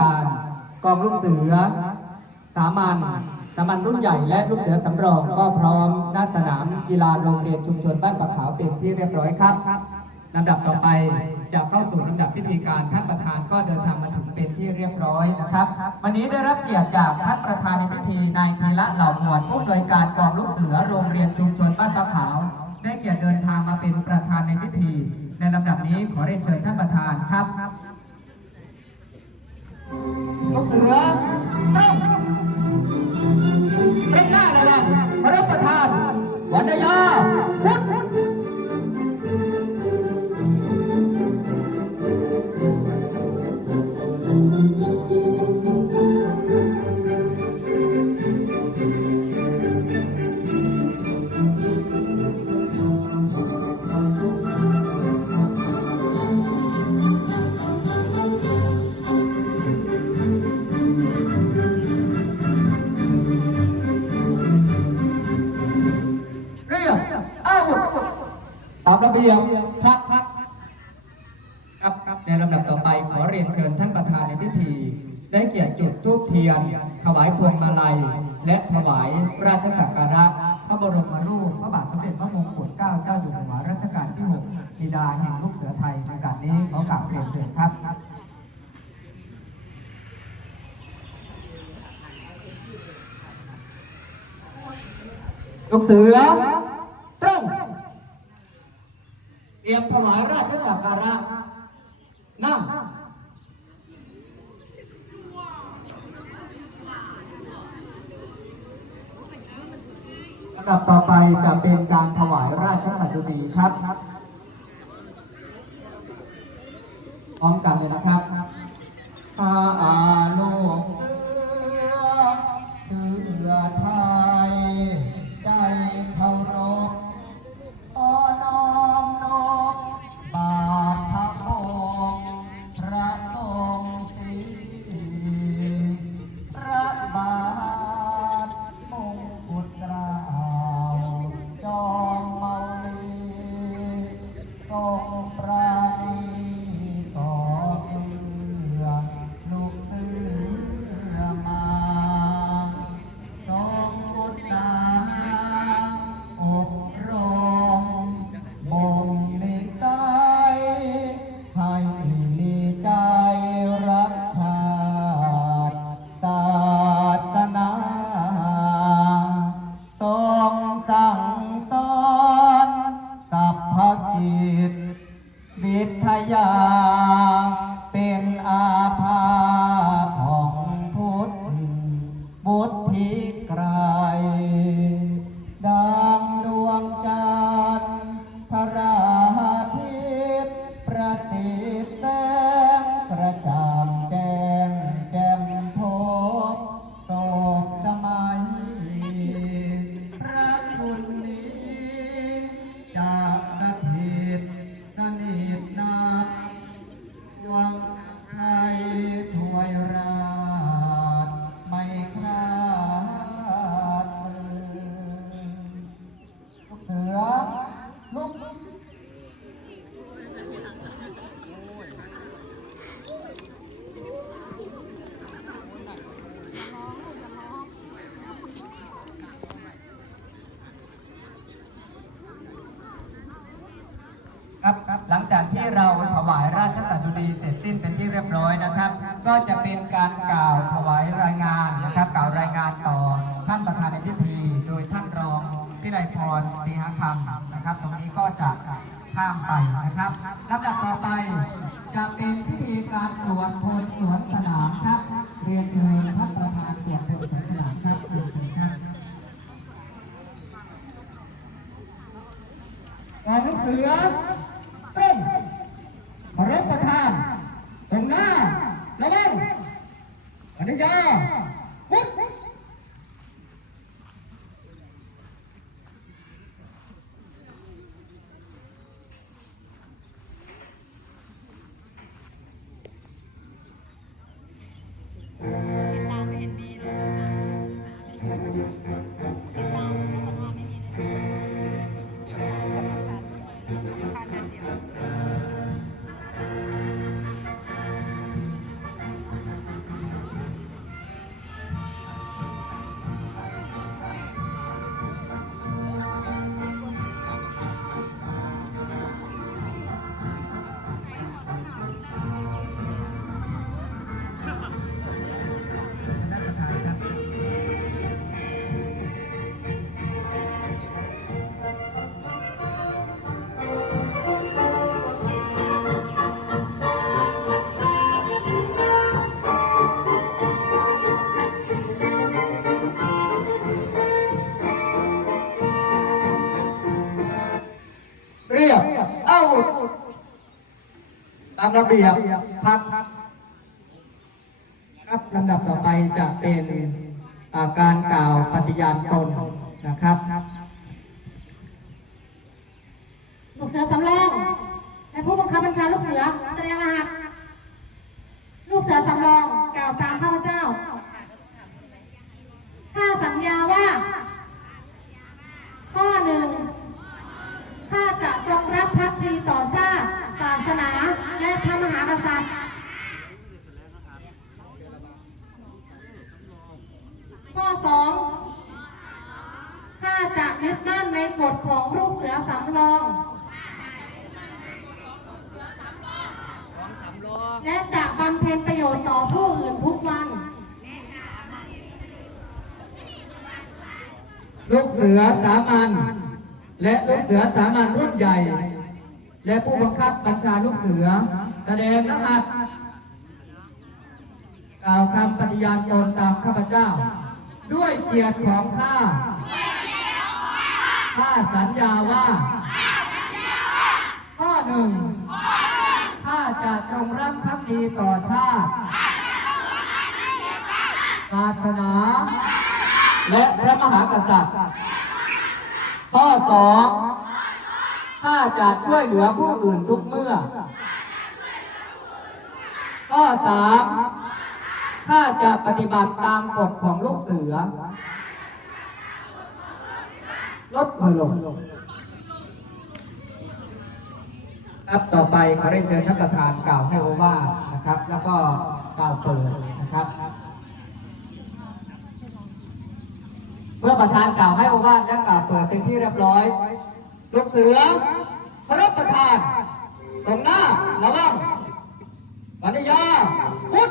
การ กองลูกเสือ สามัญสามัญรุ่นใหญ่และลูกเสือสำรองก็พร้อมหน้าสนามกีฬาโรงเรียนชุมชนบ้านปะขาวเป็นที่เรียบร้อยครับลำดับต่อไปจะเข้าสู่ลำดับพิธีการท่านประธานก็เดินทางมาถึงเป็นที่เรียบร้อยนะครับ วันนี้ได้รับเกียรติจากท่านประธานในพิธีนายธีระเหล่าหมวดผู้อำนวยการกองลูกเสือโรงเรียนชุมชนบ้านปะขาว ได้เกียรติเดินทางมาเป็นประธานในพิธี ในลำดับนี้ขอเรียนเชิญท่านประธานครับ ลูก ระเบียบครับครับในลำดับต่อไปขอเรียนเชิญท่านประธานในพิธี ได้เกียรติจุดธูปเทียน ถวายพวงมาลัย และถวายราชสักการะ พระบรมรูป พระบาทสมเด็จพระมงกุฎเกล้าเจ้าอยู่หัวรัชกาลที่6บิดาแห่งลูกเสือไทยในการนี้ขอกราบเรียนเชิญครับลูกเสือตรงเต รียมถวายราชสักการะนั่งลำดับต่อไปจะเป็นการถวายราชสัตดุดีครับ พร้อมกันเลยนะครับอาอา หลังจากที่เราถวายราชสัตดุดีเสร็จสิ้นเป็นที่เรียบร้อยนะครับ ก็จะเป็นการกล่าวถวายรายงานนะครับ กล่าวรายงานต่อท่านประธานในพิธี โดยท่านรองพิไลพรศรีหคำนะครับ ตรงนี้ก็จะข้ามไปนะครับลำดับต่อไปจะเป็นพิธีการตรวจพลสวนสนามครับ เรียนเชิญท่านประธานตรวจพลสวนสนามครับเรียนเชิญครับกองลูกเสือามระเบียบพักครับลำดับต่อไปจะเป็นการกล่าวปฏิญาณตนนะครับลูกเสือสำรองและผู้บังคับบัญชาลูกเสือแสดงรหัสลูกเสือสำรองกล่าวตามข้าพเจ้าข้าสัญญาว่า ข้อหนึ่ง ข้าจะจงรักภักดีต่อชาติ ศาสนาและพระมหากษัตริย์ข้อสองข้าจะยึดมั่นในกฎของลูกเสือสำรอง และจะบำเพ็ญประโยชน์ต่อผู้อื่นทุกวัน ลูกเสือสามัญ และลูกเสือสามัญรุ่นใหญ่ และผู้บังคับบัญชาลูกเสือ แสดงรหัสกล่าวคำปฏิญาณตนตามข้าพเจ้า ด้วยเกียรติของข้าข้าสัญญาว่า ข้อหนึ่งข้าจะจงรักภักดีต่อชาติศาสนา และพระมหากษัตริย์ ข้อสองข้าจะช่วยเหลือผู้อื่นทุกเมื่อ ข้อสามข้าจะปฏิบัติตามกฎของลูกเสือ ลดมือลง ครับต่อไปขอเรียนเชิญท่านประธานกล่าวให้โอวาทนะครับ แล้วก็กล่าวเปิดนะครับ เมื่อประธานกล่าวให้โอวาทและกล่าวเปิดเป็นที่เรียบร้อย ลูกเสือเคารพประธาน ตรงหน้าระวังปัญญาพุทธ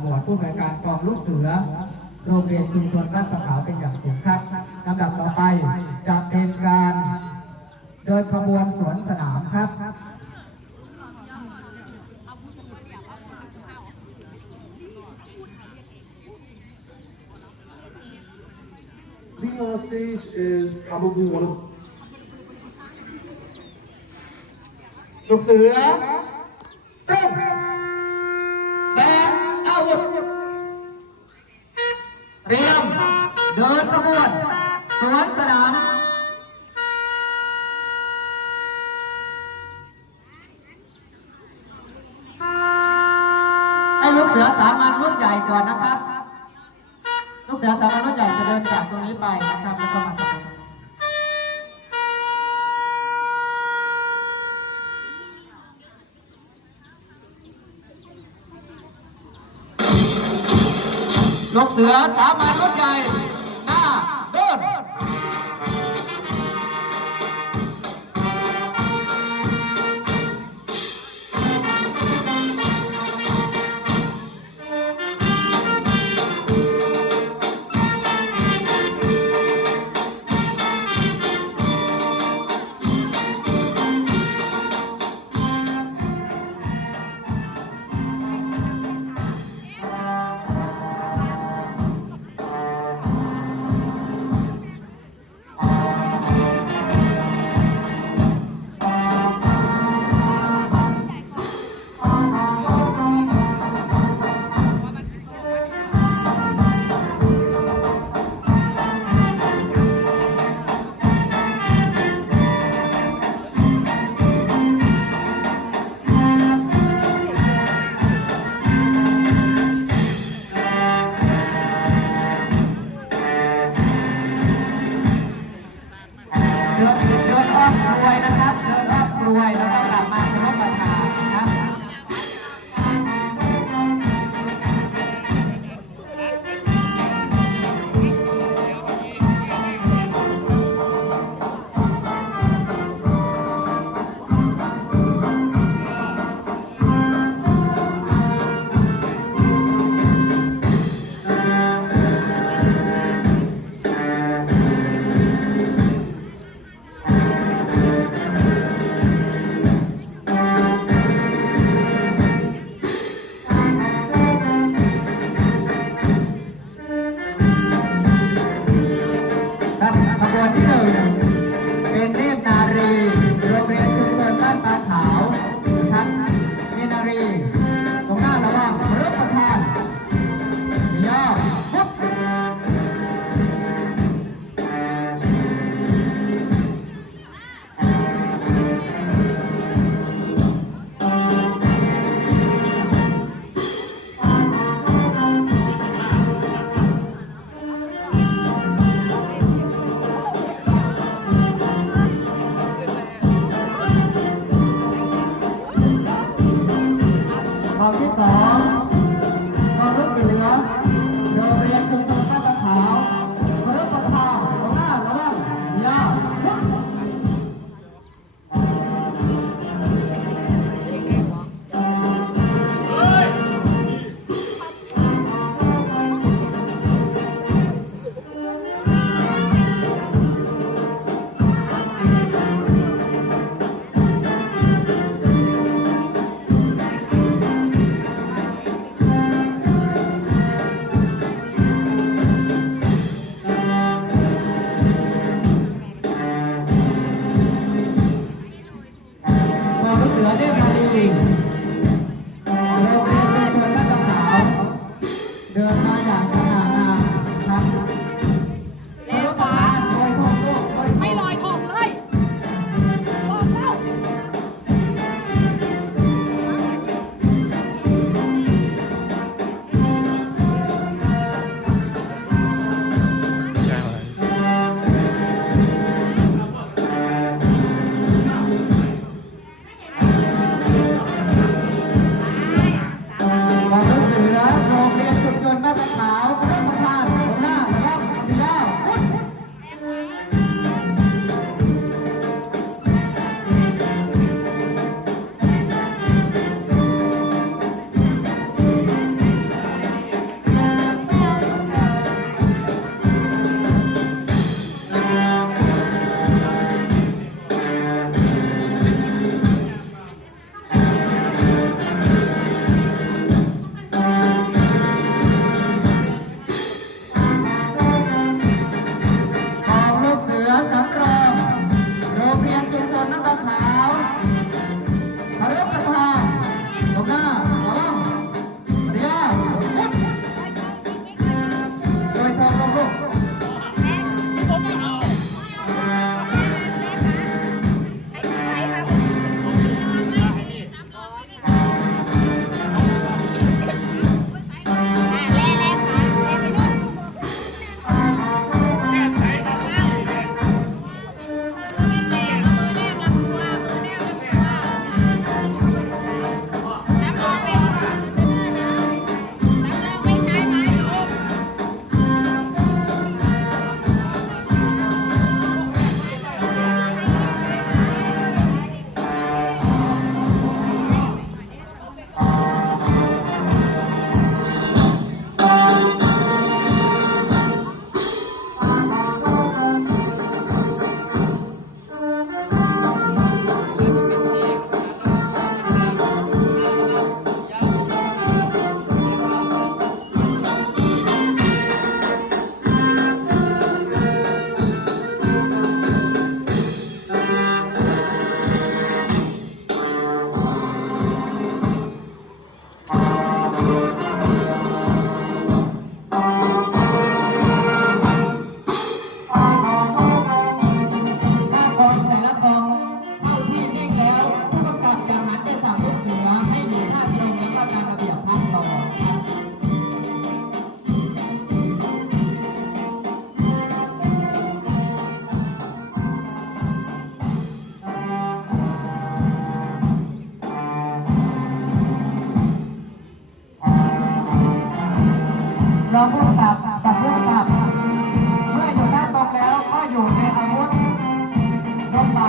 ทีละเหล่าหมวดผู้บริการกองลูกเสือ โรงเรียนชุมชนบ้านประขาวเป็นอย่างสูงครับลำดับต่อไปจะเป็นการเดินขบวนสวนสนามครับ Being on stage is probably one of ลูกเสือตรงแบก อาวุธเตรียม เดินขบวนสวนสนามให้ลูกเสือสามัญรุ่นใหญ่ก่อนนะครับ ลูกเสือสามัญรุ่นใหญ่จะเดินจากตรงนี้ไปนะครับแล้วก็มา นกเสือสามัญรุ่นใหญ่ รวยนะครับเดินอ้อมกรวยแล้วก็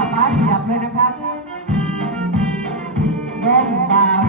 าฟ้าเฉียบเลยนะครับลมเปลา